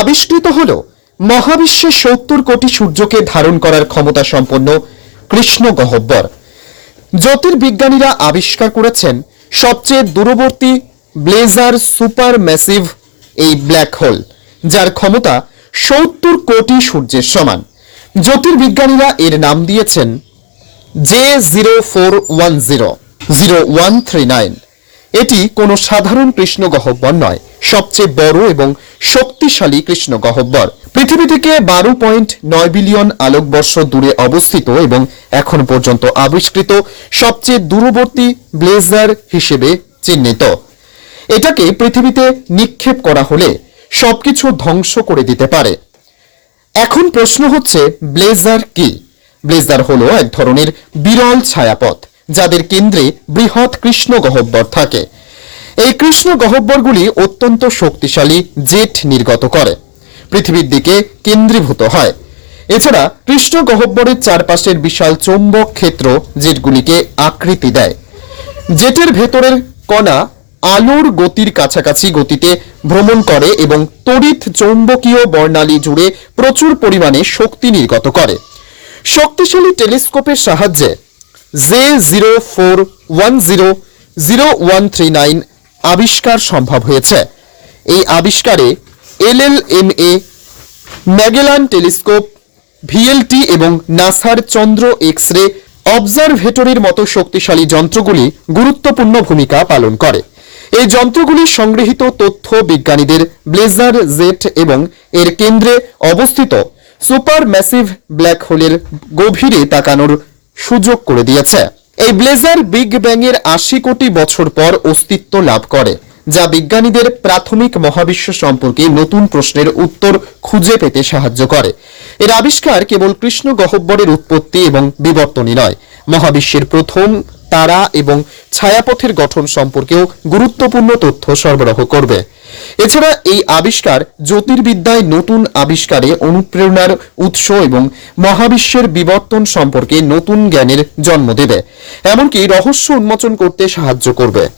আবিষ্কৃত হল মহাবিশ্বের সত্তর কোটি সূর্যকে ধারণ করার ক্ষমতা সম্পন্ন কৃষ্ণ গহ্বর জ্যোতির্বিজ্ঞানীরা আবিষ্কার করেছেন সবচেয়ে দূরবর্তী ব্লেজার সুপার ম্যাসিভ এই ব্ল্যাক হোল, যার ক্ষমতা সত্তর কোটি সূর্যের সমান। জ্যোতির্বিজ্ঞানীরা এর নাম দিয়েছেন J zero four one zero zero one three nine. এটি কোনো সাধারণ কৃষ্ণ গহ্বর নয়, সবচেয়ে বড় এবং শক্তিশালী কৃষ্ণ গহ্বর পৃথিবী থেকে বারো পয়েন্ট নয় বিলিয়ন আলোকবর্ষ দূরে অবস্থিত এবং এখন পর্যন্ত আবিষ্কৃত সবচেয়ে দূরবর্তী ব্লেজার হিসেবে চিহ্নিত। এটাকে পৃথিবীতে নিক্ষেপ করা হলে সবকিছু ধ্বংস করে দিতে পারে। এখন প্রশ্ন হচ্ছে, ব্লেজার কি? ব্লেজার হলো এক ধরনের বিরল ছায়াপথ। যাদের কেন্দ্রে বৃহৎ কৃষ্ণ গহ্বর থাকে। এই কৃষ্ণ গহ্বরগুলি অত্যন্ত শক্তিশালী জেট নির্গত করে। পৃথিবীর দিকে কেন্দ্রীভূত হয়। এছাড়া কৃষ্ণ গহ্বরের চারপাশের বিশাল চৌম্বক ক্ষেত্র জেটগুলিকে আকৃতি দেয়। জেটের ভেতরের কণা আলোর গতির কাছাকাছি গতিতে ভ্রমণ করে এবং তড়িৎ চৌম্বকীয় বর্ণালী জুড়ে প্রচুর পরিমাণে শক্তি নির্গত করে। শক্তিশালী টেলিস্কোপের সাহায্যে J zero four one zero zero one three nine আবিষ্কার সম্ভব হয়েছে। এই আবিষ্কারে L L M A, Magellan telescope VLT এবং নাসার চন্দ্র এক্স রে অবজারভেটরির মতো শক্তিশালী যন্ত্রগুলি গুরুত্বপূর্ণ ভূমিকা পালন করে। এই যন্ত্রগুলি সংগৃহীত তথ্য বিজ্ঞানীদের ব্লেজার জেট এবং এর কেন্দ্রে অবস্থিত সুপার ম্যাসিভ ব্ল্যাক হোলের গভীরে তাকানোর সুযোগ করে দিয়েছে। এই ব্লেজার বিগ ব্যাং এর আশি কোটি বছর পর অস্তিত্ব লাভ করে, যা বিজ্ঞানীদের প্রাথমিক মহাবিশ্ব সম্পর্কে নতুন প্রশ্নের উত্তর খুঁজে পেতে সাহায্য করে। এর আবিষ্কার কেবল কৃষ্ণ গহ্বরের উৎপত্তি এবং বিবর্তনই নয়, মহাবিশ্বের প্রথম তারা এবং ছায়াপথের গঠন সম্পর্কেও গুরুত্বপূর্ণ তথ্য সরবরাহ করবে। এছাড়া এই আবিষ্কার জ্যোতির্বিদ্যায় নতুন আবিষ্কারে অনুপ্রেরণার উৎস এবং মহাবিশ্বের বিবর্তন সম্পর্কে নতুন জ্ঞানের জন্ম দেবে। এমনকি রহস্য উন্মোচন করতে সাহায্য করবে।